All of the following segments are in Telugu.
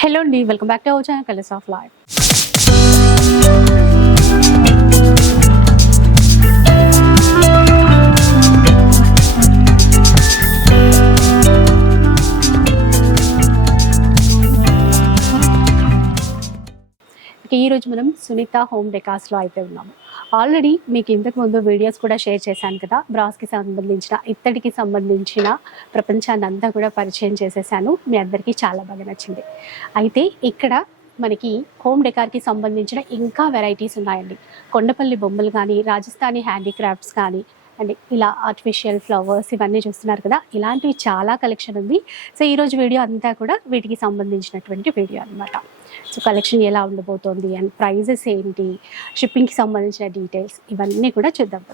హలో అండి welcome back to our channel colors of life ఈరోజు మనం సునీత హోమ్ డెకాస్లో అయితే ఉన్నాము. ఆల్రెడీ మీకు ఇంతకు ముందు వీడియోస్ కూడా షేర్ చేశాను కదా బ్రాస్కి సంబంధించిన ఇత్తడికి సంబంధించిన ప్రపంచాన్ని అంతా కూడా పరిచయం చేసేసాను. మీ అందరికీ చాలా బాగా నచ్చింది. అయితే ఇక్కడ మనకి హోమ్ డెకార్కి సంబంధించిన ఇంకా వెరైటీస్ ఉన్నాయండి. కొండపల్లి బొమ్మలు కానీ రాజస్థానీ హ్యాండీక్రాఫ్ట్స్ కానీ అండ్ ఇలా ఆర్టిఫిషియల్ ఫ్లవర్స్ ఇవన్నీ చూస్తున్నారు కదా ఇలాంటివి చాలా కలెక్షన్ ఉంది. సో ఈరోజు వీడియో అంతా కూడా వీటికి సంబంధించినటువంటి వీడియో అన్నమాట. సో కలెక్షన్ ఎలా ఉండబోతోంది అండ్ ప్రైజెస్ ఏంటి? షిప్పింగ్కి సంబంధించిన డీటెయిల్స్ ఇవన్నీ కూడా చూద్దాం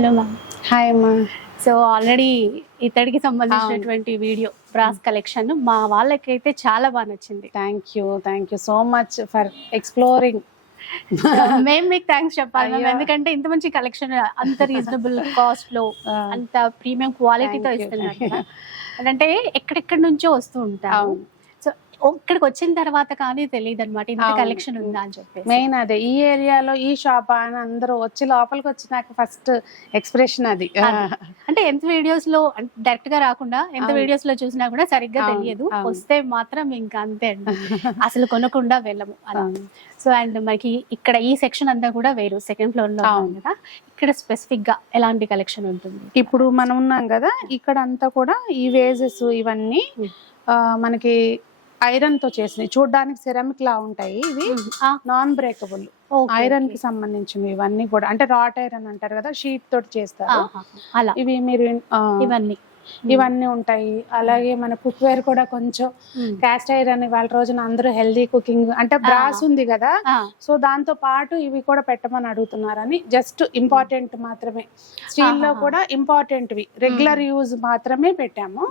హలో మ్యామ్ హాయ్ అమ్మా సో ఆల్రెడీ ఇతడికి సంబంధించినటువంటి వీడియో బ్రాస్ కలెక్షన్ మా వాళ్ళకైతే చాలా బాగా నచ్చింది. Thank you thank you so much for exploring మేము మీకు థ్యాంక్స్ చెప్పాలి మ్యామ్. ఎందుకంటే ఇంత మంచి కలెక్షన్ అంత రీజనబుల్ కాస్ట్లో అంత ప్రీమియం క్వాలిటీతో. ఇస్తున్నారు. అంటే ఎక్కడెక్కడి నుంచో వస్తూ. సో ఇక్కడికి వచ్చిన తర్వాత కానీ తెలియదు అనమాట ఇంత. కలెక్షన్ ఉందా అని చెప్పేసి మెయిన్ అదే ఈ ఏరియాలో ఈ షాప్ అని అందరూ వచ్చి లోపలికి వచ్చినాక ఫస్ట్ ఎక్స్ప్రెషన్ అది. అంటే ఎంత వీడియోస్లో డైరెక్ట్గా రాకుండా ఎంత. వీడియోస్లో చూసినా కూడా సరిగ్గా తెలియదు. వస్తే మాత్రం ఇంకా అంతే అండి అసలు కొనకుండా వెళ్ళము. సో అండ్ మనకి ఇక్కడ ఈ సెక్షన్ అంతా కూడా వేరు సెకండ్ ఫ్లోర్లో. కదా ఇక్కడ స్పెసిఫిక్గా ఎలాంటి కలెక్షన్ ఉంటుంది ఇప్పుడు మనం ఉన్నాం కదా ఇక్కడ అంతా కూడా ఈ వేజెస్ ఇవన్నీ మనకి ఐరన్తో చేసినవి. చూడడానికి సెరామిక్ లా ఉంటాయి ఇవి. Non breakable iron. కి సంబంధించినవి ఇవన్నీ కూడా. అంటే రాట్ ఐరన్ అంటారు కదా షీట్ తోటి చేస్తారు. ఇవి మీరు ఇవన్నీ. ఇవన్నీ ఉంటాయి. అలాగే మన కుక్ వేర్ కూడా కొంచెం క్యాస్ట్ ఐరన్ ఇవాళ రోజున అందరూ హెల్దీ కుకింగ్ అంటే బ్రాస్ ఉంది కదా. సో దాంతో పాటు ఇవి కూడా పెట్టమని అడుగుతున్నారని జస్ట్ ఇంపార్టెంట్ మాత్రమే. స్టీల్లో. కూడా ఇంపార్టెంట్ వి రెగ్యులర్ యూజ్ మాత్రమే పెట్టాము.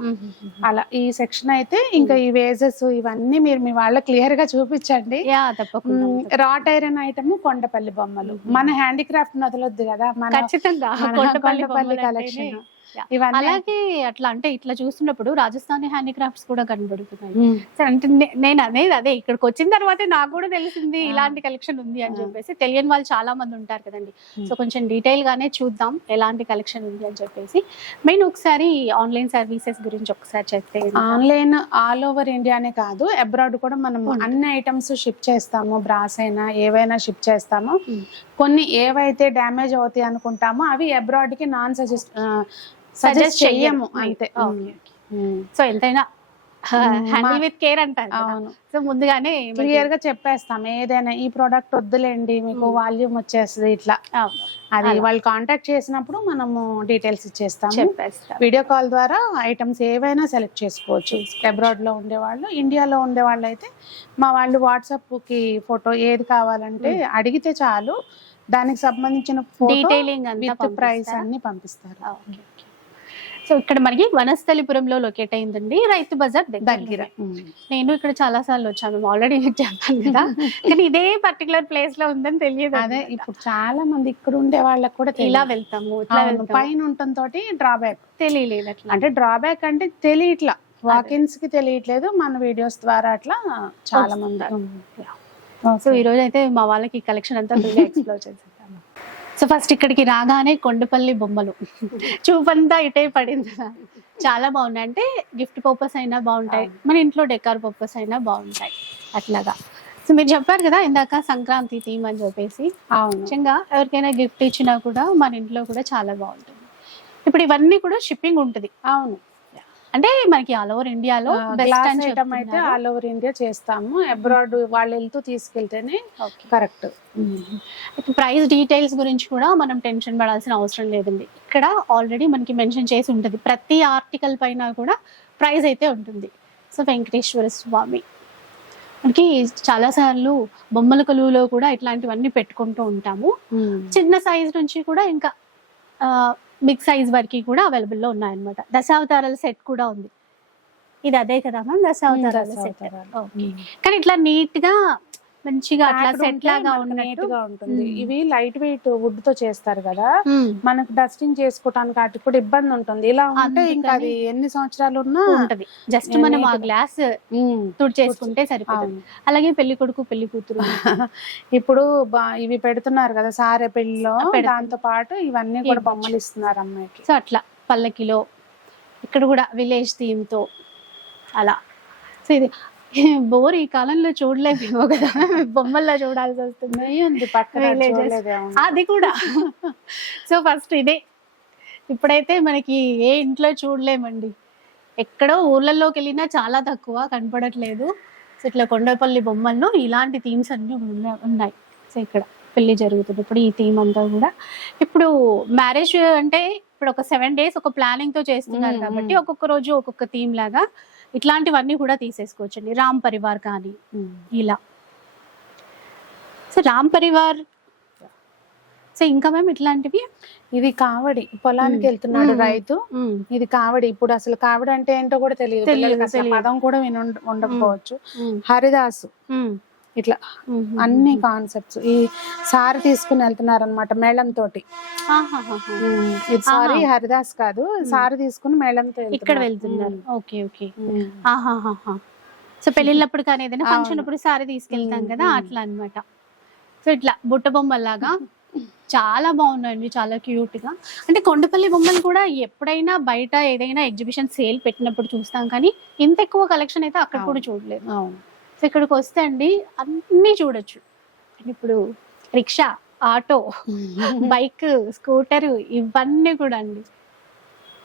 అలా ఈ సెక్షన్ అయితే ఇంకా ఈ వేజెస్ ఇవన్నీ మీరు మీ వాళ్ళ క్లియర్గా చూపించండి. రాట్ ఐరన్ ఐటమ్ కొండపల్లి బొమ్మలు. మన హ్యాండిక్రాఫ్ట్ నదలొద్దు కదా. మన కొండపల్లి కొండపల్లి అలాగే అట్లా అంటే ఇట్లా చూస్తున్నప్పుడు రాజస్థానీ హ్యాండిక్రాఫ్ట్స్ కూడా కనబడుతున్నాయి సరే, అంటే నేను అనేది అదే ఇక్కడికి వచ్చిన తర్వాతే నాకు కూడా తెలిసింది ఆ. ఇలాంటి కలెక్షన్ ఉంది అని ఆ. చెప్పేసి తెలియని వాళ్ళు చాలా మంది ఉంటారు కదండి Hmm. సో కొంచెం డీటెయిల్ గానే చూద్దాం ఎలాంటి కలెక్షన్ ఉంది అని చెప్పేసి మెయిన్ ఒకసారి ఆన్లైన్ సర్వీసెస్ గురించి ఒకసారి చెప్తే ఆన్లైన్ ఆల్ ఓవర్ ఇండియానే కాదు అబ్రాడ్ కూడా మనం ఉంటుంది. అన్ని ఐటమ్స్ షిప్ చేస్తాము బ్రాస్ అయినా ఏవైనా షిప్ చేస్తాము Hmm. కొన్ని ఏవైతే డ్యామేజ్ అవుతాయి అనుకుంటామో అవి అబ్రాడ్కి నాన్ సజెస్ట్ సజెస్ట్ చెయ్యము చెయ్యరు. అంతే Okay, Hmm. సో ఎంతైనా Hmm. హ్యాండిల్ విత్ కేర్ కదా. అవును సో ముందుగానే క్లియర్గా చెప్పేస్తాం ఏదైనా ఈ ప్రోడక్ట్ వద్దులేండి మీకు Hmm. వాల్యూమ్ వచ్చేస్తుంది ఇట్లా అది. వాళ్ళు కాంటాక్ట్ చేసినప్పుడు మనము డీటెయిల్స్ ఇచ్చేస్తాము వీడియో కాల్ ద్వారా ఐటమ్స్ ఏవైనా సెలెక్ట్ చేసుకోవచ్చు అబ్రాడ్లో ఉండేవాళ్ళు ఇండియాలో ఉండేవాళ్ళు అయితే మా వాళ్ళు వాట్సాప్కి ఫోటో ఏది కావాలంటే అడిగితే చాలు దానికి సంబంధించిన ఫోటో డీటెయిలింగ్ విత్ ప్రైస్? అన్ని పంపిస్తారు ఓకే. సో ఇక్కడ మనకి వనస్థలిపురంలో లొకేట్ అయిందండి. రైతు బజార్ దగ్గర. నేను ఇక్కడ చాలా సార్లు వచ్చాను. ఆల్రెడీ చెప్పాను కదా. కానీ ఇదే పర్టికులర్ ప్లేస్లో ఉందని తెలియదు అదే. ఇప్పుడు చాలా మంది ఇక్కడ ఉండే వాళ్ళకి కూడా ఇలా. వెళ్తాము పైన ఉండటం తోటి డ్రాబ్యాక్ తెలియలేదు అట్లా. అంటే డ్రాబ్యాక్ అంటే తెలియట్లా. వాకిన్స్కి తెలియట్లేదు మన వీడియోస్ ద్వారా అట్లా చాలా మంది. సో ఈ రోజు అయితే మా వాళ్ళకి కలెక్షన్ అంతా ఎక్స్ప్లోర్ చేసేసాము సో ఫస్ట్ ఇక్కడికి రాగానే కొండపల్లి బొమ్మలు. చూపంతా ఇటే పడింది. చాలా బాగున్నాయి. అంటే గిఫ్ట్ పర్పస్ అయినా బాగుంటాయి. మన ఇంట్లో డెకార్ పర్పస్ అయినా బాగుంటాయి. అట్లాగా. సో మీరు చెప్పారు కదా ఇందాక సంక్రాంతి థీమ్ అని చెప్పేసి. నిజంగా ఎవరికైనా గిఫ్ట్ ఇచ్చినా కూడా మన ఇంట్లో కూడా చాలా బాగుంటుంది. ఇప్పుడు ఇవన్నీ కూడా షిప్పింగ్ ఉంటుంది. అవును. అంటే మనకి ఆల్ ఓవర్ ఇండియాలో గ్లాస్ ఐటమ్ అయితే. ఆల్ ఓవర్ ఇండియా చేస్తాము. అబ్రాడ్ వాళ్ళు వెళ్తూ తీసుకెళ్తేనే. కరెక్ట్ ప్రైస్ డీటెయిల్స్ గురించి కూడా మనం టెన్షన్ పడాల్సిన అవసరం లేదండి. ఇక్కడ ఆల్రెడీ మనకి మెన్షన్ చేసి ఉంటుంది. ప్రతి ఆర్టికల్ పైన కూడా ప్రైస్ అయితే ఉంటుంది. సో వెంకటేశ్వర స్వామి. మనకి చాలా సార్లు బొమ్మల కొలువులో కూడా ఇట్లాంటివన్నీ పెట్టుకుంటూ ఉంటాము. చిన్న సైజ్ నుంచి కూడా ఇంకా బిగ్ సైజ్ వరకు కూడా అవైలబుల్లో ఉన్నాయన్నమాట. దశావతారాల సెట్ కూడా ఉంది. ఇది అదే కదా మ్యామ్? దశావతారాల సెట్. కానీ ఇట్లా నీట్గా మంచిగా అట్లా సెట్ లాగా నీట్ ఉన్నట్టు గా ఉంటుంది. ఇవి లైట్ వెయిట్ వుడ్తో చేస్తారు కదా. మనకు డస్టింగ్ చేసుకోవడానికి వాటికి కూడా ఇబ్బంది ఉంటుంది. ఇలా ఉంటే ఇంకా అది ఎన్ని సంవత్సరాలు ఉన్నా ఉంటది. జస్ట్ మనం ఆ గ్లాస్ మ్మ్. తుడిచేసుకుంటే సరిపోతుంది. అలాగే పెళ్ళి కొడుకు పెళ్ళి కూతురు. ఇప్పుడు ఇవి పెడుతున్నారు కదా సారే పెళ్ళిలో. దాంతో పాటు ఇవన్నీ కూడా. బొమ్మలు ఇస్తున్నారు అమ్మాయికి. సో అట్లా పల్లకిలో. ఇక్కడ కూడా విలేజ్ థీమ్తో. అలా. సో ఇది బోర్ ఈ కాలంలో చూడలేమేమో కదా. బొమ్మల్లో చూడాల్సి వస్తుంది. పక్కన. అది కూడా. సో ఫస్ట్ ఇదే. ఇప్పుడైతే మనకి ఏ ఇంట్లో చూడలేమండి. ఎక్కడో ఊర్లలోకి వెళ్ళినా చాలా తక్కువ కనపడట్లేదు. సో ఇట్లా కొండపల్లి బొమ్మల్లో ఇలాంటి థీమ్స్ అన్ని ఉన్న- ఉన్నాయి. సో ఇక్కడ పెళ్ళి జరుగుతుంది. ఇప్పుడు ఈ థీమ్ అంతా కూడా. ఇప్పుడు మ్యారేజ్ అంటే ఇప్పుడు ఒక సెవెన్ డేస్ ఒక ప్లానింగ్తో చేస్తున్నారు కాబట్టి. ఒక్కొక్క రోజు ఒక్కొక్క థీమ్ లాగా ఇట్లాంటివన్నీ కూడా తీసేసుకోవచ్చండి. రామ్ పరివార్ కానీ. ఇలా. సో రామ్ పరివార్ సో ఇంకా మేము ఇట్లాంటివి. ఇది కావడి పొలానికి. వెళ్తున్నాడు. రైతు. ఇది కావడి ఇప్పుడు అసలు కావడి అంటే ఏంటో కూడా తెలియదు. పదం కూడా విని ఉండ- ఉండకపోవచ్చు హరిదాసు. ఇట్లా అన్ని కాన్సెప్ట్స్ ఈ సారి తీసుకుని వెళ్తున్నారు అనమాట మేళం తోటి. ఇది సారీ. హరిదాస్ కాదు. సారి తీసుకుని మేళంతో ఇక్కడ వెళ్తున్నారు. Okay okay. సో పెళ్ళిళ్ళప్పుడు కానీ ఏదైనా. ఫంక్షన్ అప్పుడు సారీ తీసుకెళ్తాం కదా. అట్లా అన్నమాట. సో ఇట్లా బుట్ట బొమ్మలాగా చాలా బాగున్నాయండి చాలా క్యూట్గా అంటే కొండపల్లి బొమ్మలు కూడా ఎప్పుడైనా బయట ఏదైనా ఎగ్జిబిషన్ సేల్ పెట్టినప్పుడు చూస్తాం కానీ ఇంత ఎక్కువ కలెక్షన్ అయితే అక్కడ కూడా. చూడలేదు. అవును. సో ఇక్కడికి వస్తే అండి అన్నీ చూడొచ్చు. ఇప్పుడు రిక్షా ఆటో బైక్ స్కూటర్ ఇవన్నీ కూడా అండి.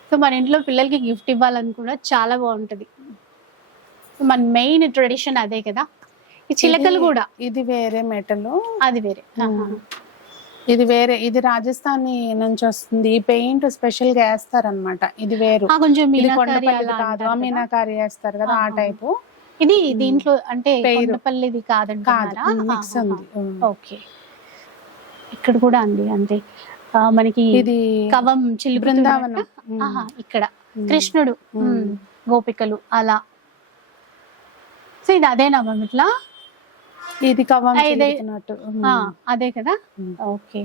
సో మన ఇంట్లో పిల్లలకి గిఫ్ట్ ఇవ్వాలని కూడా చాలా బాగుంటది. మన మెయిన్ ట్రెడిషన్ అదే కదా. ఈ చిలకలు కూడా. ఇది వేరే మెటల్. అది వేరే. ఇది వేరే ఇది రాజస్థాన్ నుంచి వస్తుంది. ఈ పెయింట్ స్పెషల్గా వేస్తారనమాట ఇది వేరు. కొంచెం మీనాకారి వేస్తారు కదా ఆ. టైపు. ఇది దీంట్లో అంటే. కొండపల్లిది కాదు. కాదంటున్నారా మిక్స్ ఆహా. ఉంది ఉమ్. ఓకే. ఇక్కడ కూడా అండి అంతే. మనకి ఇది కవం చిల్లి బృందావనం. ఇక్కడ. కృష్ణుడు. గోపికలు అలా. సో ఇది అదేనా మ్యామ్ ఇట్లా? ఇది కవం అదే కదా. ఓకే.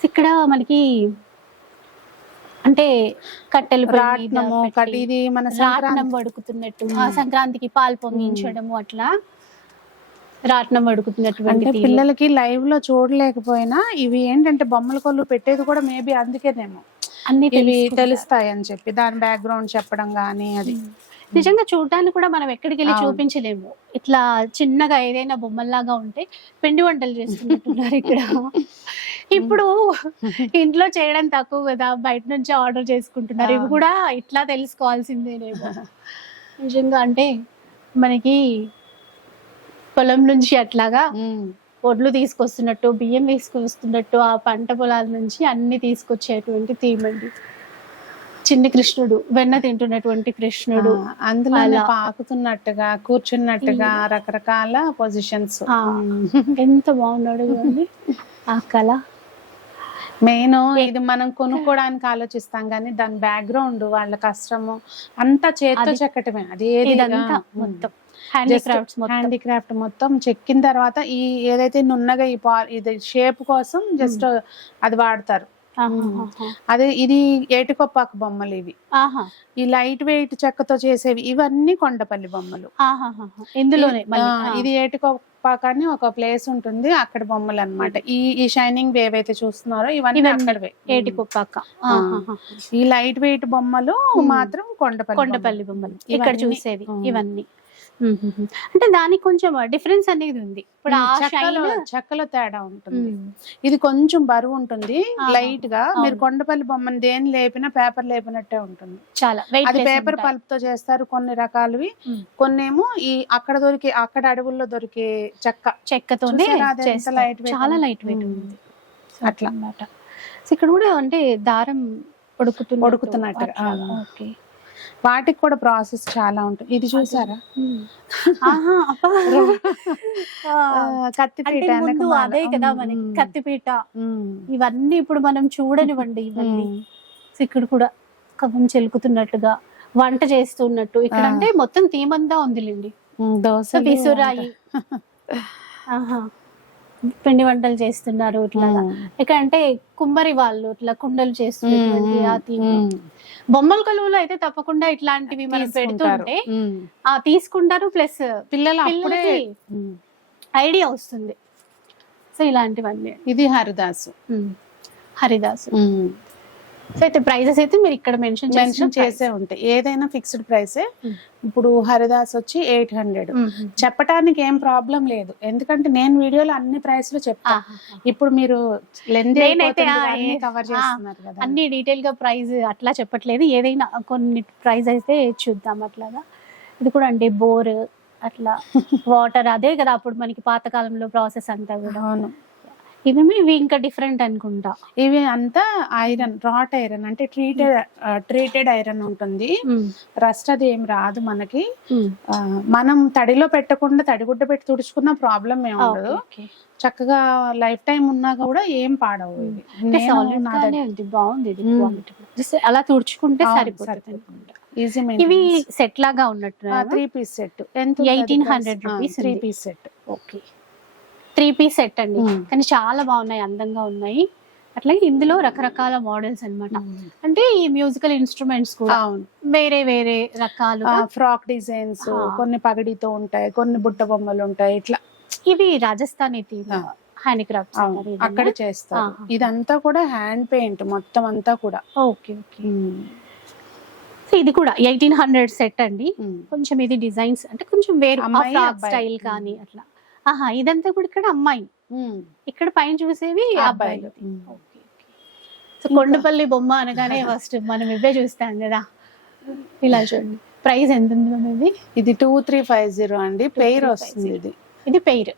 ఇక్కడ మనకి అంటే కట్టెలు రాట్నము ఇది మన రాట్నం వడుకుతున్నట్టు సంక్రాంతికి పాలు పొంగించడము అట్లా. రాట్నం వడుకుతున్నటువంటి తీరు. పిల్లలకి లైవ్లో చూడలేకపోయినా ఇవి ఏంటంటే బొమ్మల కొలు పెట్టేది కూడా మేబీ అందుకేనేమో. అన్ని ఇవి. తెలుస్తాయి అని చెప్పి దాని బ్యాక్గ్రౌండ్ చెప్పడం గానీ అది. నిజంగా చూడటానికి కూడా మనం ఎక్కడికి వెళ్ళి. చూపించలేము ఇట్లా చిన్నగా ఏదైనా బొమ్మల్లాగా ఉంటే పిండి వంటలు చేస్తున్నట్టున్నారు ఇక్కడ ఇప్పుడు ఇంట్లో చేయడం తక్కువ కదా బయట నుంచి ఆర్డర్ చేసుకుంటున్నారు ఇవి. కూడా ఇట్లా తెలుసుకోవాల్సిందేనేమో నిజంగా అంటే మనకి పొలం నుంచి అట్లాగా. ఒడ్లు తీసుకొస్తున్నట్టు బియ్యం తీసుకొస్తున్నట్టు ఆ పంట పొలాల నుంచి అన్ని తీసుకొచ్చేటువంటి థీమ్ అండి చిన్ని కృష్ణుడు వెన్న తింటున్నటువంటి కృష్ణుడు అలా. పాకుతున్నట్టుగా కూర్చున్నట్టుగా రకరకాల పొజిషన్స్ ఎంత బాగున్నాడు ఆ కళ. మెయిన్ ఇది మనం కొనుక్కోవడానికి ఆలోచిస్తాం కానీ దాని బ్యాక్గ్రౌండ్ వాళ్ళ కష్టము అంతా చేత్తో చెక్కటమే. అది మొత్తం. హ్యాండీక్రాఫ్ట్ మొత్తం. చెక్కిన తర్వాత ఈ ఏదైతే నున్నగా ఈ ఇది షేప్ కోసం జస్ట్ అది వాడతారు. అదే ఇది ఏటికొప్పాకు బొమ్మలు ఇవి. ఈ లైట్ వెయిట్ చెక్కతో చేసేవి ఇవన్నీ కొండపల్లి బొమ్మలు. ఇందులోనే ఇది ఏటికొప్పాక అని ఒక ప్లేస్ ఉంటుంది అక్కడ బొమ్మలు అన్నమాట ఈ ఈ షైనింగ్ ఏవైతే చూస్తున్నారో ఇవన్నీ అక్కడవే. ఏటి కుప్పాక ఆ. ఈ లైట్ వెయిట్ బొమ్మలు మాత్రం కొండపల్లి కొండపల్లి బొమ్మలు. ఇక్కడ చూసేవి. ఇవన్నీ. అంటే దానికి కొంచెం డిఫరెన్స్ అనేది ఉంది. ఇప్పుడు చెక్కలో చెక్కలో తేడా ఉంటుంది. ఇది కొంచెం బరువు ఉంటుంది లైట్గా మీరు. కొండపల్లి బొమ్మని దేని లేపినా పేపర్ లేపినట్టే ఉంటుంది. చాలా. అది పేపర్ పల్ప్తో చేస్తారు కొన్ని రకాలవి. కొన్నేమో ఈ అక్కడ దొరికే అక్కడ అడవుల్లో దొరికే చెక్క. చెక్కతోనే light weight చాలా? Light weight. ఉంది అట్లా. అన్నమాట ఇక్కడ కూడా అంటే దారం. ఆ. ఓకే. వాటికి కూడా ప్రాసెస్ చాలా ఉంటుంది ఇది చూసారా? కత్తిపీట. అదే కదా మనకి కత్తిపీట ఇవన్నీ ఇప్పుడు మనం చూడనివ్వండి ఇవన్నీ. ఇక్కడ కూడా కవం చెలుకుతున్నట్టుగా వంట చేస్తున్నట్టు. ఇక్కడ. అంటే మొత్తం తీమంతా ఉందిలేండి. సో దోసలు విసురాయి. ఆహా. పిండి వంటలు చేస్తున్నారు ఇట్లా. అంటే కుమ్మరి వాళ్ళు ఇట్లా కుండలు చేస్తున్నటువంటి ఆ థీమ్ బొమ్మల కొలువులో అయితే తప్పకుండా ఇట్లాంటివి మనం. పెడుతుంటే. ఆ తీసుకుంటారు ప్లస్ పిల్లలు. ఐడియా వస్తుంది. సో ఇలాంటివన్నీ. ఇది హరిదాసు. హరిదాసు. సో అయితే ప్రైజెస్ అయితే మీరు ఇక్కడ మెన్షన్ మెన్షన్ చేసే ఉంటాయి. ఏదైనా ఫిక్స్డ్ ప్రైసే ఉమ్. ఇప్పుడు హరిదాస్ వచ్చి ఎయిట్ హండ్రెడ్ చెప్పటానికి ఏం ప్రాబ్లం లేదు. ఎందుకంటే నేను వీడియోలో అన్ని ప్రైస్లో చెప్తా. ఇప్పుడు మీరు కవర్ చేస్తున్నారు కదా. అన్ని డీటెయిల్గా ప్రైస్ అట్లా చెప్పట్లేదు. ఏదైనా కొన్ని ప్రైస్ అయితే చూద్దాం అట్లాగా. ఇది కూడా అంటే బోర్ అట్లా. వాటర్ అదే కదా అప్పుడు మనకి పాతకాలంలో ప్రాసెస్ అంతా కూడా. అవును. ఇవేమి ఇవి ఇంకా డిఫరెంట్ అనుకుంటా. ఇవి అంతా ఐరన్ రాట్ ఐరన్ అంటే ట్రీటెడ్ ట్రీటెడ్ ఐరన్ ఉంటుంది. రస్ట్ అది ఏం రాదు మనకి. మనం తడిలో పెట్టకుండా తడిగుడ్డ పెట్టి తుడుచుకున్న ప్రాబ్లం ఏం ఉండదు. చక్కగా లైఫ్ టైం ఉన్నా కూడా ఏం పాడవు బాగుంది ఇది. Just అలా తుడుచుకుంటే సరిపోతుంది. ఈజీ ఇవి సెట్ లాగా ఉన్నట్టు త్రీ పీస్ సెట్ ఎంత 1800 rupees three. Piece set okay. Three piece set అండి. కానీ చాలా బాగున్నాయి అందంగా ఉన్నాయి. అట్లాగే ఇందులో రకరకాల మోడల్స్ అన్నమాట. అంటే ఈ మ్యూజికల్ ఇన్స్ట్రుమెంట్స్ కూడా వేరే వేరే రకాలు ఫ్రాక్ డిజైన్స్. కొన్ని పగడితో ఉంటాయి కొన్ని బుట్ట బొమ్మలు ఉంటాయి ఇట్లా. ఇవి రాజస్థానీ. హ్యాండిక్రాఫ్ట్స్ అవును. అక్కడ చేస్తారు. ఆహా. ఇదంతా కూడా హ్యాండ్ పెయింట్ మొత్తం అంతా కూడా. Okay okay. ఇది కూడా ఎయిటీన్ హండ్రెడ్ సెట్ అండి. కొంచెం ఇది డిజైన్స్ అంటే కొంచెం వేరు. స్టైల్ కానీ అట్లా. ఆహా ఇదంతా కూడా ఇక్కడ అమ్మాయి. ఇక్కడ పైన చూసేవి అబ్బాయిలు. సో కొండపల్లి బొమ్మ అనగానే ఫస్ట్ మనం ఇవే చూస్తాం కదా. ఇలా చూడండి. ప్రైస్ ఎంత ఉంది ఇది? టూ త్రీ ఫైవ్ జీరో అండి. పెయిర్ 2350. వస్తుంది ఇది. ఇది పెయిర్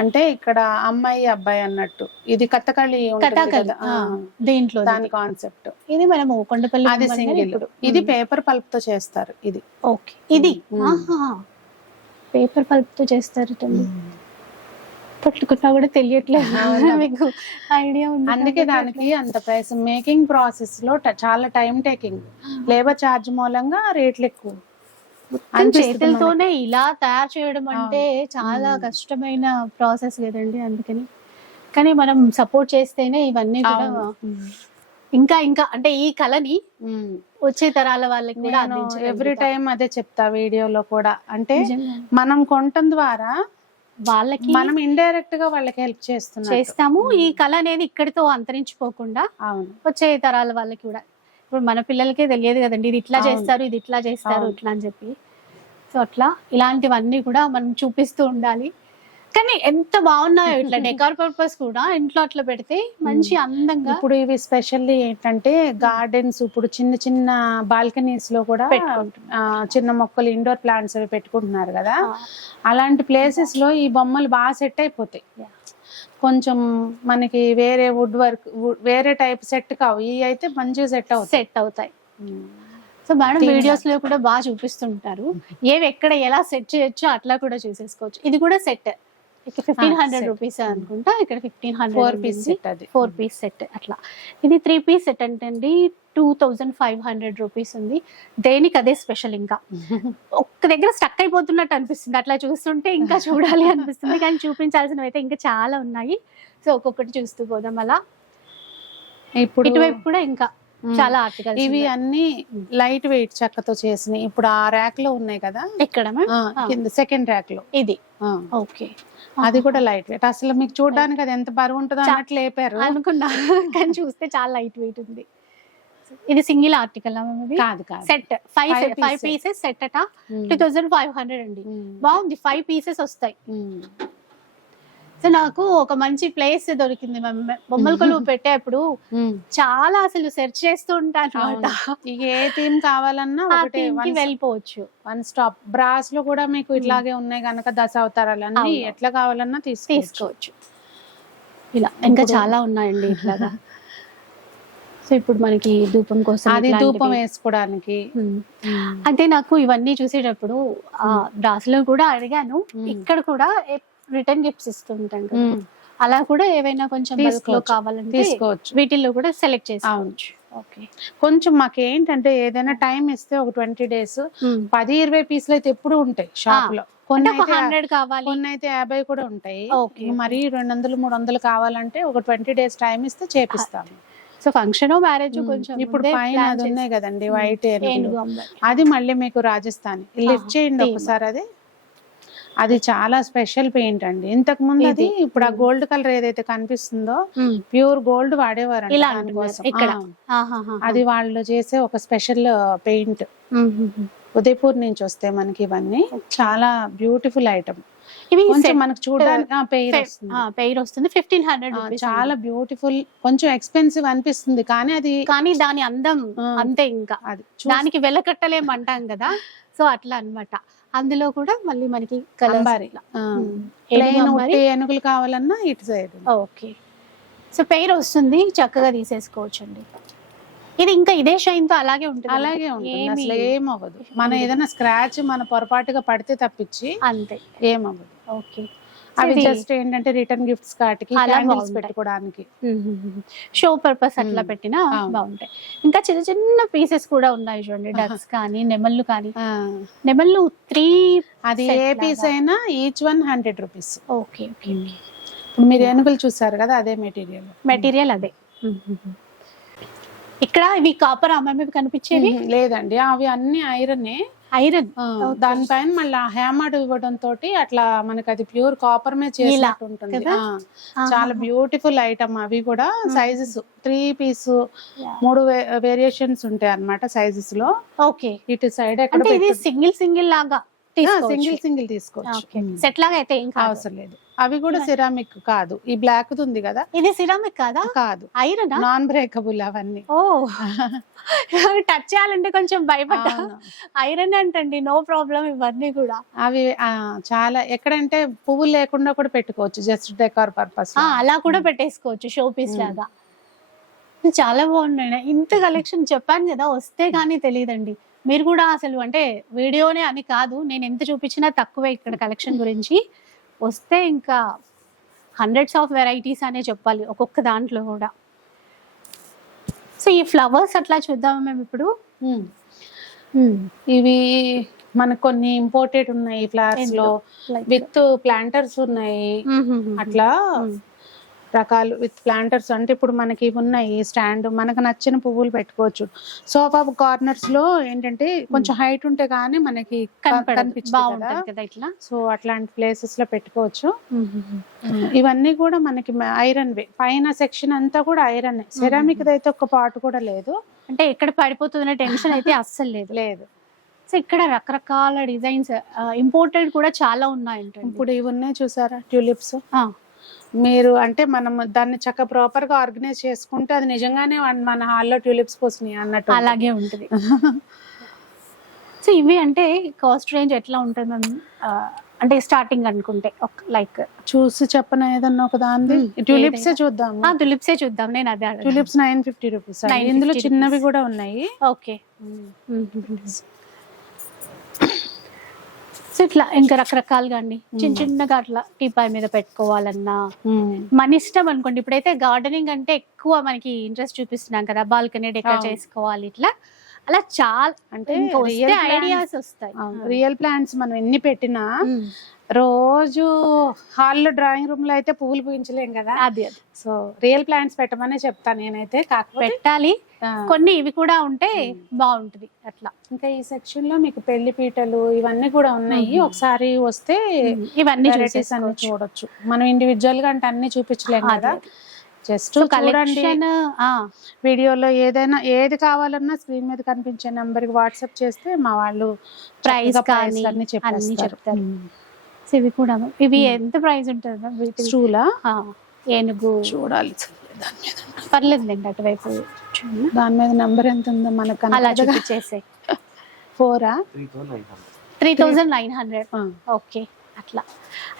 అంటే ఇక్కడ అమ్మాయి అబ్బాయి అన్నట్టు. ఇది కథకళి. కథాకళి దీంట్లో దాని కాన్సెప్ట్ ఇది మనము కొండపల్లి అది సింగిల్. ఇది పేపర్ పల్ప్తో చేస్తారు. ఇది. ఓకే. ఇది. పేపర్ పల్ప్తో చేస్తారు పట్టుకున్నా కూడా తెలియట్లేదు? మీకు ఐడియా ఉంది? అందుకే దానికి అంత ప్రైస్. మేకింగ్ ప్రాసెస్లో చాలా టైం టేకింగ్. లేబర్ చార్జ్ మూలంగా రేట్లు ఎక్కువ. చేతులతోనే ఇలా తయారు చేయడం అంటే చాలా. కష్టమైన ప్రాసెస్ కదండి అందుకని. కానీ మనం సపోర్ట్ చేస్తేనే ఇవన్నీ కూడా. ఇంకా ఇంకా అంటే ఈ కళని. వచ్చే తరాల వాళ్ళకి కూడా. ఎవ్రీ టైం అదే చెప్తా వీడియోలో కూడా అంటే. మనం కొనటం ద్వారా వాళ్ళకి మనం ఇండైరెక్ట్గా వాళ్ళకి హెల్ప్ చేస్తున్నాం చేస్తాము ఈ కళ అనేది ఇక్కడితో అంతరించిపోకుండా అవును వచ్చే తరాల వాళ్ళకి కూడా ఇప్పుడు మన పిల్లలకే తెలియదు కదండి ఇది ఇట్లా. చేస్తారు ఇది ఇట్లా చేస్తారు. ఇట్లా అని చెప్పి సో అట్లా ఇలాంటివన్నీ కూడా మనం చూపిస్తూ ఉండాలి కానీ ఎంత బాగున్నాయో ఇట్లా డెకార్ పర్పస్ కూడా ఇంట్లో అట్లా పెడితే మంచి అందంగా ఇప్పుడు ఇవి స్పెషల్లీ ఏంటంటే గార్డెన్స్ ఇప్పుడు చిన్న చిన్న బాల్కనీస్లో కూడా చిన్న మొక్కలు ఇండోర్ ప్లాంట్స్ అవి పెట్టుకుంటున్నారు కదా. అలాంటి ప్లేసెస్లో ఈ బొమ్మలు బాగా సెట్ అయిపోతాయి. కొంచెం మనకి వేరే వుడ్ వర్క్ వేరే టైప్ సెట్ కావు. ఇవి అయితే మంచిగా సెట్ అవుతాయి. సెట్ అవుతాయి. So madam. వీడియోస్లో కూడా బాగా చూపిస్తుంటారు. ఏవి ఎక్కడ ఎలా సెట్ చేయొచ్చో అట్లా కూడా చూసేసుకోవచ్చు. ఇది కూడా సెట్ ఫిఫ్టీన్ హండ్రెడ్. రూపీస్ అనుకుంటా ఇక్కడ fifteen hundred four piece set అది. ఫోర్ పీస్ సెట్ అట్లా. ఇది త్రీ పీస్ సెట్ అంటే అండి two thousand five hundred rupees ఉంది. దేనికి అదే స్పెషల్ ఇంకా. ఒక్క దగ్గర స్టక్ అయిపోతున్నట్టు అనిపిస్తుంది. అట్లా చూస్తుంటే ఇంకా చూడాలి అనిపిస్తుంది. కానీ చూపించాల్సినవి అయితే ఇంకా చాలా ఉన్నాయి. సో ఒక్కొక్కటి చూస్తూ పోదాం అలా. ఇప్పుడు ఇటువైపు కూడా ఇంకా చాలా ఆర్టికల్స్ ఇవి అన్ని లైట్ వెయిట్ చెక్కతో చేసినవి. ఇప్పుడు ఆ ర్యాక్లో ఉన్నాయి కదా. కింద సెకండ్ ర్యాక్లో. ఇది. ఓకే. అది కూడా లైట్ వెయిట్ అసలు మీకు చూడడానికి అది ఎంత బరువు ఉంటుందో అన్నట్లు లేపారు. అనుకున్నా. కానీ చూస్తే చాలా లైట్ వెయిట్ ఉంది. ఇది సింగిల్ ఆర్టికల్ కాదు కాదు. Set five five. Pieces set అట. టూ థౌజండ్ ఫైవ్ హండ్రెడ్ అండి. బాగుంది. ఫైవ్ పీసెస్ వస్తాయి. సో నాకు ఒక మంచి ప్లేస్ దొరికింది. బొమ్మల కొలువు పెట్టేప్పుడు. చాలా అసలు సెర్చ్ చేస్తూ ఉంటాను. అనమాట ఏ థీమ్ కావాలన్నా వెళ్ళిపోవచ్చు వన్ స్టాప్ బ్రాస్లో కూడా మీకు ఇట్లాగే ఉన్నాయి కనుక దశ అవతారాలన్నీ. ఎట్లా కావాలన్నా తీసుకోవచ్చు తీసుకోవచ్చు ఇలా ఇంకా చాలా ఉన్నాయండి ఇట్లాగా సో ఇప్పుడు మనకి ధూపం కోసం అది. ధూపం వేసుకోవడానికి. అంటే నాకు ఇవన్నీ చూసేటప్పుడు ఆ బ్రాస్లో కూడా అడిగాను. ఇక్కడ కూడా రిటర్న్ గిఫ్ట్స్ ఇస్తుంటాం కదా అలా కూడా ఏవైనా కొంచెం లో. కావాలంటే తీసుకోవచ్చు. వీటిల్లో కూడా సెలెక్ట్ చేసుకోవచ్చు ఓకే. కొంచెం మాకు ఏంటంటే ఏదైనా టైం ఇస్తే ఒక ట్వంటీ డేస్ పది ఇరవై పీసులు అయితే ఎప్పుడు ఉంటాయి షాప్లో కొన్ని హండ్రెడ్ కావాలి. కొన్ని అయితే యాభై కూడా ఉంటాయి. మరి రెండు వందలు మూడు వందలు కావాలంటే ఒక ట్వంటీ డేస్ టైం ఇస్తే చేపిస్తాము. సో ఫంక్షన్ మ్యారేజ్ కొంచెం ఇప్పుడు పైన అది ఉన్నాయి కదండి వైట్. అది మళ్ళీ మీకు రాజస్థాన్. లిఫ్ట్ చేయండి. ఒకసారి అది. అది చాలా స్పెషల్ పెయింట్ అండి. ఇంతకు ముందు అది ఇది. ఇప్పుడు ఆ. గోల్డ్ కలర్ ఏదైతే కనిపిస్తుందో ప్యూర్ గోల్డ్ వాడేవారు. అది వాళ్ళు చేసే ఒక స్పెషల్ పెయింట్. ఉదయపూర్ నుంచి వస్తాయి మనకి ఇవన్నీ. చాలా బ్యూటిఫుల్ ఐటమ్. ఇవి మనకు చూడడానికి పెయిర్ వస్తుంది. ఫిఫ్టీన్ హండ్రెడ్ చాలా బ్యూటిఫుల్ కొంచెం ఎక్స్పెన్సివ్ అనిపిస్తుంది కానీ అది కానీ దాని అందం. అంతే ఇంకా. అది దానికి వెలకట్టలేం అంటాం కదా. సో అట్లా అన్నమాట అందులో కూడా మళ్ళీ మనకి ఉట్టి ఏనుగులు కావాలన్నా ఇటు సైడ్ ఓకే. సో పెయిర్ వస్తుంది. చక్కగా తీసేసుకోవచ్చు అండి ఇది ఇంకా ఇదే షైన్తో అలాగే ఉంటుంది? అలాగే ఉంటుంది. అసలు ఏం అవ్వదు. మన ఏదైనా స్క్రాచ్ మన పొరపాటుగా పడితే తప్పించి అంతే. ఏం అవ్వదు ఓకే. అవి జస్ట్ ఏంటంటే రిటర్న్ గిఫ్ట్స్ కాటికి క్యాండిల్స్. పెట్టుకోవడానికి. షో పర్పస్ అట్లా. పెట్టినా. బాగుంటాయి. ఇంకా చిన్న చిన్న పీసెస్ కూడా ఉన్నాయి చూడండి డక్స్ కానీ నెమళ్ళు కానీ. నెమళ్ళు త్రీ అది ఏ పీస్. అయినా each one hundred rupees okay okay ఇప్పుడు మీరు ఏనుగులు చూసారు కదా అదే మెటీరియల్ మెటీరియల్ అదే. ఇక్కడ ఇవి కాపర్ అమ్మాయి కనిపించేవి? లేదండి. అవి అన్ని ఐరన్. ఐరన్? దానిపైన మళ్ళీ హ్యామర్డ్ ఇవ్వడం తోటి అట్లా మనకి అది ప్యూర్ కాపర్ మీద చేసినట్టు ఉంటుంది. కదా? ఆ, చాలా బ్యూటిఫుల్ ఐటమ్ అవి కూడా. సైజెస్ త్రీ పీస్ మూడు వేరియేషన్స్ ఉంటాయి అన్నమాట సైజెస్లో ఓకే. ఇటు సైడ్ సింగిల్ సింగిల్ లాగా సింగిల్ సింగిల్ తీసుకోవచ్చు. సెట్ లాగా అయితే కాదు. అవసరం లేదు. అవి కూడా సిరామిక్ కాదు. ఈ బ్లాక్ ఉంది కదా? ఇది సిరామిక్ కాదా? కాదు. ఐరన్ నాన్ బ్రేకబుల్ అవన్నీ. ఓ. టచ్ చేయాలంటే కొంచెం భయపడ్డా. ఐరన్ అంటండి. నో ప్రాబ్లం ఇవన్నీ కూడా. అవి చాలా ఎక్కడంటే పువ్వులు లేకుండా కూడా పెట్టుకోవచ్చు. జస్ట్ డెకార్ పర్పస్ అలా కూడా పెట్టేసుకోవచ్చు. Showpiece. లాగా. చాలా బాగున్నాయి. ఇంత కలెక్షన్ చెప్పాను కదా వస్తే కానీ తెలియదండి మీరు కూడా అసలు అంటే వీడియోనే అని కాదు నేను ఎంత చూపించినా తక్కువే ఇక్కడ కలెక్షన్ గురించి. వస్తే ఇంకా హండ్రెడ్స్ ఆఫ్ వెరైటీస్ అనే చెప్పాలి ఒక్కొక్క దాంట్లో కూడా. సో ఈ ఫ్లవర్స్ అట్లా చూద్దాం మేము ఇప్పుడు? ఇవి మనకు కొన్ని ఇంపోర్టెడ్ ఉన్నాయి ఫ్లవర్స్లో. విత్ ప్లాంటర్స్ ఉన్నాయి. అట్లా. రకాలు విత్ ప్లాంటర్స్ అంటే ఇప్పుడు మనకి ఉన్నాయి స్టాండ్. మనకు నచ్చిన పువ్వులు పెట్టుకోవచ్చు. సోఫా కార్నర్స్లో ఏంటంటే కొంచెం హైట్ ఉంటే గానీ మనకి బాగుంటది కదా ఇట్లా? సో అట్లాంటి ప్లేసెస్లో పెట్టుకోవచ్చు. ఇవన్నీ కూడా మనకి ఐరన్ వే. పైన సెక్షన్ అంతా కూడా ఐరన్ సెరామిక్ అయితే ఒక పార్ట్ కూడా లేదు. అంటే ఎక్కడ పడిపోతుందనే టెన్షన్ అయితే అస్సలు లేదు. లేదు. సో ఇక్కడ రకరకాల డిజైన్స్ ఇంపోర్టెడ్ కూడా చాలా ఉన్నాయంటండి. ఇప్పుడు ఇవి ఉన్నాయి చూసారా? ట్యూలిప్స్ మీరు అంటే మనం దాన్ని చక్క ప్రాపర్గా ఆర్గనైజ్ చేసుకుంటే అది నిజంగానే మన హాల్లో ట్యూలిప్స్ పోసినాయి అన్నట్టు. అలాగే ఉంటుంది సో ఇవి అంటే కాస్ట్ రేంజ్ ఎట్లా ఉంటుంది అంటే స్టార్టింగ్ అనుకుంటే లైక్ చూసి చెప్పన ఏదన్నా ఒక దాన్ని మ్మ్. ట్యూలిప్స్. చూద్దాం తులిప్సే చూద్దాం నేను అదే ట్యూలిప్స్ నైన్ ఫిఫ్టీ రూపీస్ 950 ఇందులో. చిన్నవి కూడా ఉన్నాయి ఓకే సో ఇట్లా ఇంకా రకరకాలుగా అండి. చిన్న మ్మ్. చిన్నగా అట్లా టీపాయ్ మీద పెట్టుకోవాలన్నా. మన ఇష్టం అనుకోండి. ఇప్పుడైతే గార్డెనింగ్ అంటే ఎక్కువ మనకి ఇంట్రెస్ట్ చూపిస్తున్నాం కదా. Balcony decorate. చేసుకోవాలి ఇట్లా. అలా చాలా అంటే ఐడియాస్ వస్తాయి. రియల్ ప్లాంట్స్ మనం ఎన్ని పెట్టినా. రోజు హాల్లో డ్రాయింగ్ రూమ్లో అయితే పువ్వులు పూయించలేం కదా. అది అది. సో రియల్ ప్లాంట్స్ పెట్టమనే చెప్తాను నేనైతే. పెట్టాలి. కొన్ని ఇవి కూడా ఉంటే. బాగుంటది అట్లా. ఇంకా ఈ సెక్షన్లో మీకు పెళ్ళి పీటలు ఇవన్నీ కూడా ఉన్నాయి. ఒకసారి వస్తే ఇవన్నీ అన్ని. చూడొచ్చు. మనం ఇండివిజువల్గా అంటే అన్ని చూపించలేం అది కదా. జస్ట్ కలెక్షన్ వీడియోలో ఏదైనా ఏది కావాలన్నా స్క్రీన్ మీద కనిపించే నంబర్కి వాట్సాప్ చేస్తే మా వాళ్ళు ప్రైస్ కానీ అన్ని చెప్తారు. ఇవి కూడా ఇవి. ఎంత ప్రైస్ ఉంటుంది? స్టూలా? ఆ, ఏనుగు. చూడాలి. దాని మీద పర్లేదులేండి అటువైపు చూడండి. దాని మీద నంబర్ ఎంత ఉందో మనకు అలా చూపించేసే ఫోరా? Three thousand nine hundred okay. అట్లా.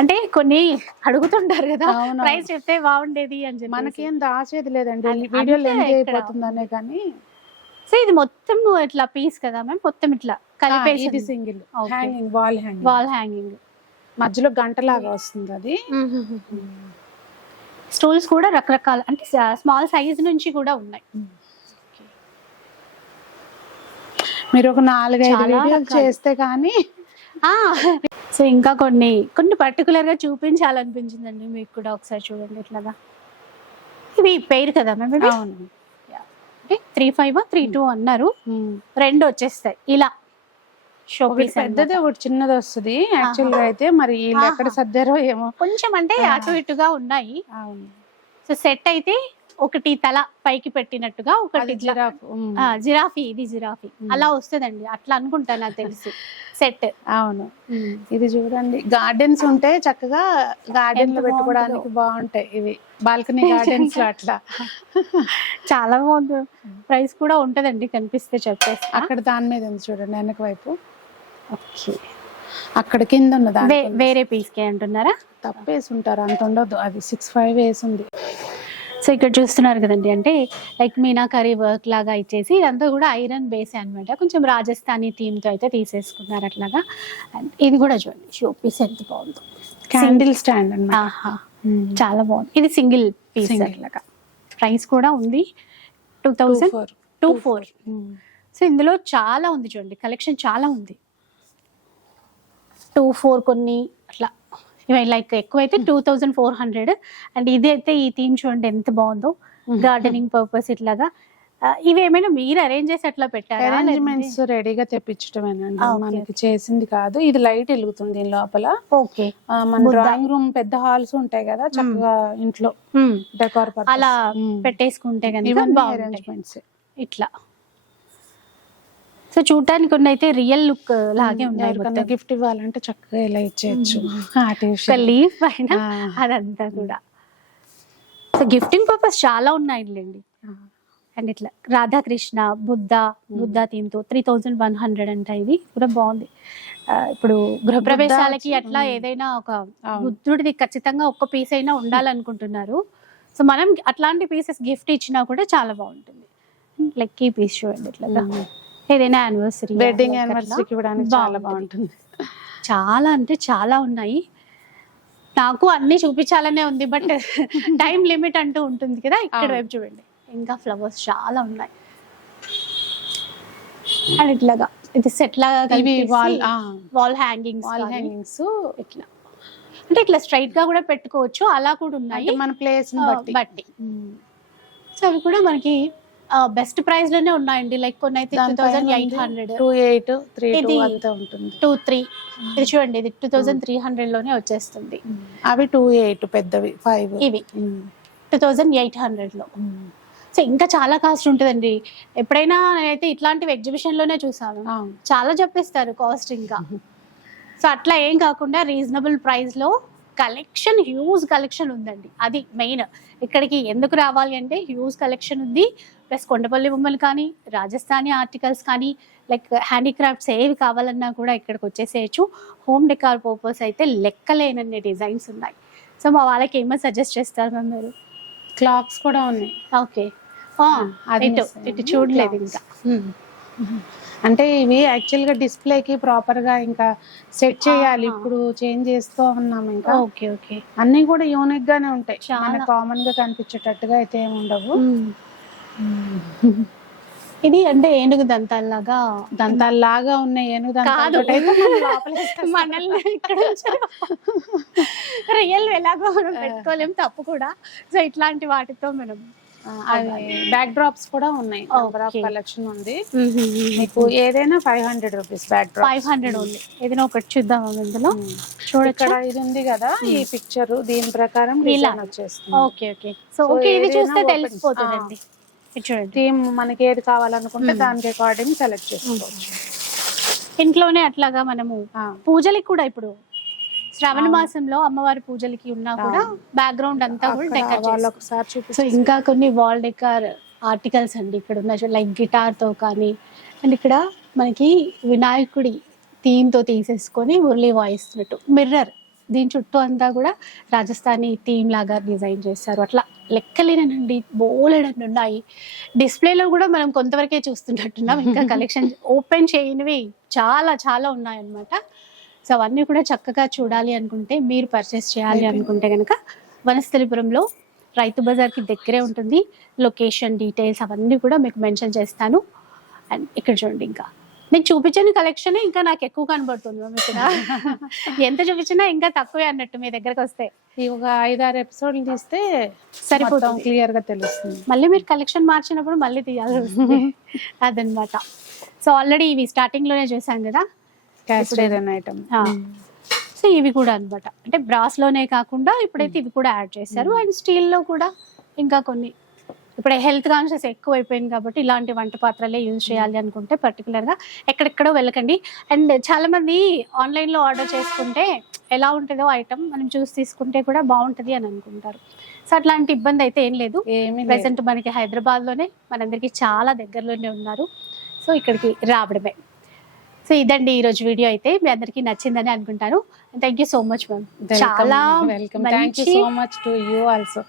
అంటే కొన్ని అడుగుతుంటారు కదా. ప్రైస్ చెప్తే బాగుండేది అని చెప్పి మనకేం దాచేది లేదండి. అయిపోతుందనే కానీ. సో ఇది మొత్తం ఇట్లా పీస్ కదా మ్యామ్ మొత్తం ఇట్లా కలిపేసి ఇది single. Hanging wall hanging wall hanging మధ్యలో గంటలాగా వస్తుంది అది. స్టూల్స్ కూడా రకరకాల అంటే స్మాల్ సైజ్ నుంచి కూడా ఉన్నాయి. మీరు ఒక నాలుగైదు వీడియోలు. చేస్తే కానీ సో ఇంకా కొన్ని కొన్ని పర్టికులర్గా చూపించాలనిపించిందండి మీకు కూడా ఒకసారి చూడండి ఇట్లాగా ఇవి పేరు కదా ఇవి? అవును. త్రీ ఫైవ్ త్రీ టూ అన్నారు. రెండు వచ్చేస్తాయి. ఇలా షో పెద్దది ఒకటి చిన్నది వస్తుంది. యాక్చువల్గా అయితే మరి వీళ్ళు ఎక్కడ. సర్దారో ఏమో. కొంచెం అంటే. అటు ఇటుగా ఉన్నాయి. సో సెట్ అయితే ఒకటి తల పైకి పెట్టినట్టుగా ఒకటి జిరాఫ్ ఇది జిరాఫీ. అలా వస్తుందండి. అట్లా అనుకుంటా నాకు తెలిసి. సెట్ అవును. ఇది చూడండి. గార్డెన్స్ ఉంటే చక్కగా గార్డెన్లో పెట్టుకోవడానికి బాగుంటాయి ఇవి. బాల్కనీ గార్డెన్స్ లో అట్లా. చాలా బాగుంది. ప్రైస్ కూడా ఉంటదండి కనిపిస్తే చెప్పేసి అక్కడ దాని మీద ఉంది చూడండి వెనక వైపు. అక్కడ కింద ఉన్న దాని వేరే పీస్కి అంటున్నారా? తప్పేసి ఉంటారు. అంత ఉండదు. అది సిక్స్ ఫైవ్ వేసి ఉంది. సో ఇక్కడ చూస్తున్నారు కదండి అంటే లైక్ మీనాకరీ వర్క్ లాగా ఇచ్చేసి ఇదంతా కూడా ఐరన్ బేస్ అన్నమాట. కొంచెం రాజస్థానీ థీమ్తో అయితే తీసేసుకున్నారు అట్లాగా. అండ్ ఇది కూడా చూడండి షో పీస్ ఎంత బాగుందో. క్యాండిల్ స్టాండ్ అన్నమాట. ఆహా చాలా బాగుంది. ఇది సింగిల్ పీస్. అట్లాగా. ప్రైస్ కూడా ఉంది. Two thousand two four so ఇందులో చాలా ఉంది చూడండి కలెక్షన్ చాలా ఉంది. టూ ఫోర్ కొన్ని ఇవి లైక్ ఎక్కువైతే two thousand four hundred and ఇది అయితే ఈ థీమ్ చూడండి ఎంత బాగుందో. గార్డెనింగ్ పర్పస్ ఇట్లాగా. ఆ, ఇవి ఏమైనా మీరు అరేంజ్ చేసి అట్లా పెట్టారా? అరేంజ్మెంట్స్ రెడీగా తెప్పించడమేనండి Ah. మనకి చేసింది కాదు. ఇది లైట్ వెలుగుతుంది దీని లోపల. ఓకే ఆ, మన. డ్రాయింగ్ రూమ్ పెద్ద హాల్స్ ఉంటాయి కదా చక్కగా ఇంట్లో డెకార్ అలా పెట్టేసుకుంటే కనుక అరేంజ్మెంట్స్ ఇట్లా. సో చూడటానికి కొన్ని అయితే రియల్ లుక్ లాగే ఉన్నాయి. గిఫ్ట్ ఇవ్వాలంటే చక్కగా ఇలా ఇచ్చేయచ్చు. లీఫ్ పైన. అదంతా కూడా. సో గిఫ్టింగ్ పర్పస్ చాలా ఉన్నాయండి అండ్ ఇట్లా రాధాకృష్ణ బుద్ధ బుద్ధ థీమ్తో త్రీ థౌజండ్ వన్ హండ్రెడ్ అంట ఇది. కూడా బాగుంది. ఇప్పుడు గృహప్రవేశాలకి అట్లా. ఏదైనా ఒక. బుద్ధుడిది ఖచ్చితంగా ఒక్క పీస్ అయినా ఉండాలనుకుంటున్నారు. సో మనం అట్లాంటి పీసెస్ గిఫ్ట్ ఇచ్చినా కూడా చాలా బాగుంటుంది. లైక్ ఈ పీస్ చూడండి ఇట్లా. ఏదైనా యానివర్సరీ వెడ్డింగ్ యానివర్సరీకి ఇవ్వడానికి చాలా బాగుంటుంది. చాలా అంటే చాలా ఉన్నాయి. నాకు అన్ని చూపించాలనే ఉంది బట్ టైం లిమిట్ అంటూ ఉంటుంది కదా ఇక్కడ. వైపు చూడండి. ఇంకా ఫ్లవర్స్ చాలా ఉన్నాయి. అండ్ ఇట్లాగా ఇది సెట్ లాగా wall wall hangings wall hangings ఇట్లా. అంటే ఇట్లా స్ట్రైట్గా కూడా పెట్టుకోవచ్చు అలా కూడా ఉన్నాయి. మన ప్లేస్ బట్టి. సో అవి కూడా మనకి బెస్ట్ ప్రైస్లోనే ఉన్నాయండి. లైక్ కొన్ని అయితే two thousand eight hundred two eight three ఇది- ఉంటుంది. టూ త్రీ ఇది చూడండి ఇది టూ థౌసండ్ త్రీ హండ్రెడ్లోనే వచ్చేస్తుంది. అవి టూ ఎయిట్ పెద్దవి ఫైవ్ ఇవి. టూ థౌజండ్ ఎయిట్ హండ్రెడ్లో సో ఇంకా చాలా కాస్ట్ ఉంటుందండి. ఎప్పుడైనా నేనైతే ఇట్లాంటివి ఎగ్జిబిషన్లోనే చూసాను. చాలా చెప్పేస్తారు కాస్ట్ ఇంకా. సో అట్లా ఏం కాకుండా రీజనబుల్ ప్రైస్లో కలెక్షన్ హ్యూజ్ కలెక్షన్ ఉందండి. అది మెయిన్ ఇక్కడికి ఎందుకు రావాలి అంటే హ్యూజ్ కలెక్షన్ ఉంది. ప్లస్ కొండపల్లి బొమ్మలు కానీ రాజస్థానీ ఆర్టికల్స్ కానీ లైక్ హ్యాండీక్రాఫ్ట్స్ ఏవి కావాలన్నా కూడా ఇక్కడికి వచ్చేసేయచ్చు. హోమ్ డెకార్ పర్పస్ అయితే లెక్కలేనన్ని డిజైన్స్ ఉన్నాయి. సో మా వాళ్ళకి ఏమో సజెస్ట్ చేస్తారు మ్యామ్ మీరు? క్లాక్స్ కూడా ఉన్నాయి. ఓకే. అది ఇటు. ఇటు చూడలేదు. ఇంకా. అంటే ఇవి యాక్చువల్గా డిస్ప్లే కి ప్రాపర్గా ఇంకా సెట్ చేయాలి. ఇప్పుడు చేంజ్ చేస్తూ ఉన్నాం ఇంకా. Okay okay. అన్ని కూడా యూనిక్ గానే ఉంటాయి. చాలా. చాలా. కామన్గా కనిపించేటట్టుగా అయితే ఏమి ఉండవు. ఇది అంటే ఏనుగు దంతాల్లాగా దంతాల్లాగా ఉన్నాయి ఏనుగు. మనల్ని ఇక్కడ రియల్ ఎలాగో మనం పెట్టుకోలేం తప్పు కూడా. సో ఇట్లాంటి వాటితో మనం బ్యాక్ డ్రాప్స్ కూడా ఉన్నాయి. కలెక్షన్ ఉంది. మీకు ఏదైనా five hundred rupees backdrop five hundred ఉంది ఏదైనా ఒకటి చూద్దాం ఇందులో. చూడొచ్చు? ఇక్కడ ఇది ఉంది కదా ఈ పిక్చర్ దీని ప్రకారం ఇలా. వచ్చేస్తుంది. ఓకే ఓకే సో ఓకే ఇది చూస్తే తెలిసిపోతుందండి. థీమ్ మనకి ఏది కావాలనుకుంటే. దానికి అకార్డింగ్ సెలెక్ట్ చేసుకోవచ్చు ఇంట్లోనే అట్లాగా మనము పూజలకి కూడా ఇప్పుడు శ్రావణ. మాసంలో అమ్మవారి పూజలకి ఉన్నా కూడా. బ్యాక్గ్రౌండ్ అంతా కూడా డెకర్ వాళ్ళు ఒకసారి సో ఇంకా కొన్ని వాల్ డెకార్ ఆర్టికల్స్ అండి ఇక్కడ ఉన్న లైక్ గిటార్తో కానీ అండ్ ఇక్కడ మనకి వినాయకుడి థీమ్తో తీసేసుకొని మురళి వాయిస్తున్నట్టు మిర్రర్ దీని చుట్టూ అంతా కూడా రాజస్థానీ థీమ్ లాగా డిజైన్ చేస్తారు అట్లా లెక్కలేనండి బోలెడన్ని ఉన్నాయి. డిస్ప్లేలో కూడా మనం కొంతవరకే చూస్తున్నట్టున్నాం. ఇంకా కలెక్షన్ ఓపెన్ చేయనివి చాలా చాలా ఉన్నాయన్నమాట. సో అవన్నీ కూడా చక్కగా చూడాలి అనుకుంటే మీరు పర్చేస్ చేయాలి. అనుకుంటే కనుక వనస్థలిపురంలో రైతు బజార్కి దగ్గరే ఉంటుంది. లొకేషన్ డీటెయిల్స్ అవన్నీ కూడా మీకు మెన్షన్ చేస్తాను. అండ్ ఇక్కడ చూడండి ఇంకా. నేను చూపించిన కలెక్షన్ ఇంకా నాకు ఎక్కువ కనబడుతుంది ఇక్కడ ఎంత చూపించినా ఇంకా తక్కువే అన్నట్టు మీ దగ్గరకు వస్తే. ఈ ఒక ఐదారు ఎపిసోడ్లు తీస్తే సరిపోతుంది. సరిపోతాం క్లియర్గా తెలుస్తుంది. మళ్ళీ మీరు కలెక్షన్ మార్చినప్పుడు మళ్ళీ తీయాల్సి వస్తుంది. అదనమాట. సో ఆల్రెడీ ఇవి స్టార్టింగ్లోనే చూసాం కదా? ఐటమ్. సో ఇవి కూడా అన్నమాట. అంటే బ్రాస్లోనే కాకుండా ఇప్పుడైతే ఇవి కూడా యాడ్ చేశారు అండ్ స్టీల్లో కూడా ఇంకా కొన్ని ఇప్పుడు హెల్త్ కాన్షియస్ ఎక్కువ అయిపోయింది కాబట్టి ఇలాంటి వంట పాత్రలే యూజ్ చేయాలి అనుకుంటే పర్టికులర్గా ఎక్కడెక్కడో వెళ్ళకండి. అండ్ చాలా మంది ఆన్లైన్లో ఆర్డర్ చేసుకుంటే ఎలా ఉంటుందో ఐటమ్ మనం చూసి తీసుకుంటే కూడా బాగుంటది అని అనుకుంటారు. సో అట్లాంటి ఇబ్బంది అయితే ఏం లేదు. ప్రెసెంట్ మనకి హైదరాబాద్లోనే మనందరికి చాలా దగ్గరలోనే ఉన్నారు. సో ఇక్కడికి రావడమే. సో ఇదండి ఈ రోజు వీడియో అయితే. మీ అందరికీ నచ్చిందని అనుకుంటాను. Thank you so much ma'am చాలా welcome thank you so much to you. Also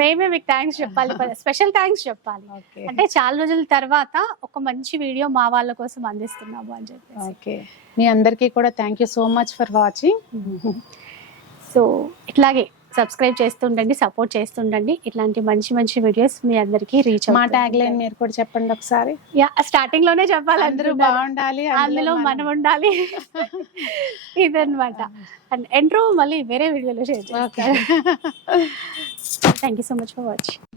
మేమే మీకు థ్యాంక్స్ చెప్పాలి. స్పెషల్ థ్యాంక్స్ చెప్పాలి. అంటే చాలా రోజుల తర్వాత ఒక మంచి వీడియో మా వాళ్ళ కోసం అందిస్తున్నాము అని చెప్పేసి. ఓకే మీ అందరికీ కూడా thank you so much for watching so ఇట్లాగే సబ్స్క్రైబ్ చేస్తుండండి సపోర్ట్ చేస్తుండండి. ఇట్లాంటి మంచి మంచి వీడియోస్ మీ అందరికీ రీచ్ మా ట్యాగ్ లైన్ మీరు కూడా చెప్పండి ఒకసారి. యా స్టార్టింగ్లోనే చెప్పాలి అందరూ బాగుండాలి అందులో మనం ఉండాలి. ఇదన్నమాట. అండ్ ఎంట్రో మళ్ళీ వేరే వీడియోలో షేర్ చేస్తాను. Thank you so much for watching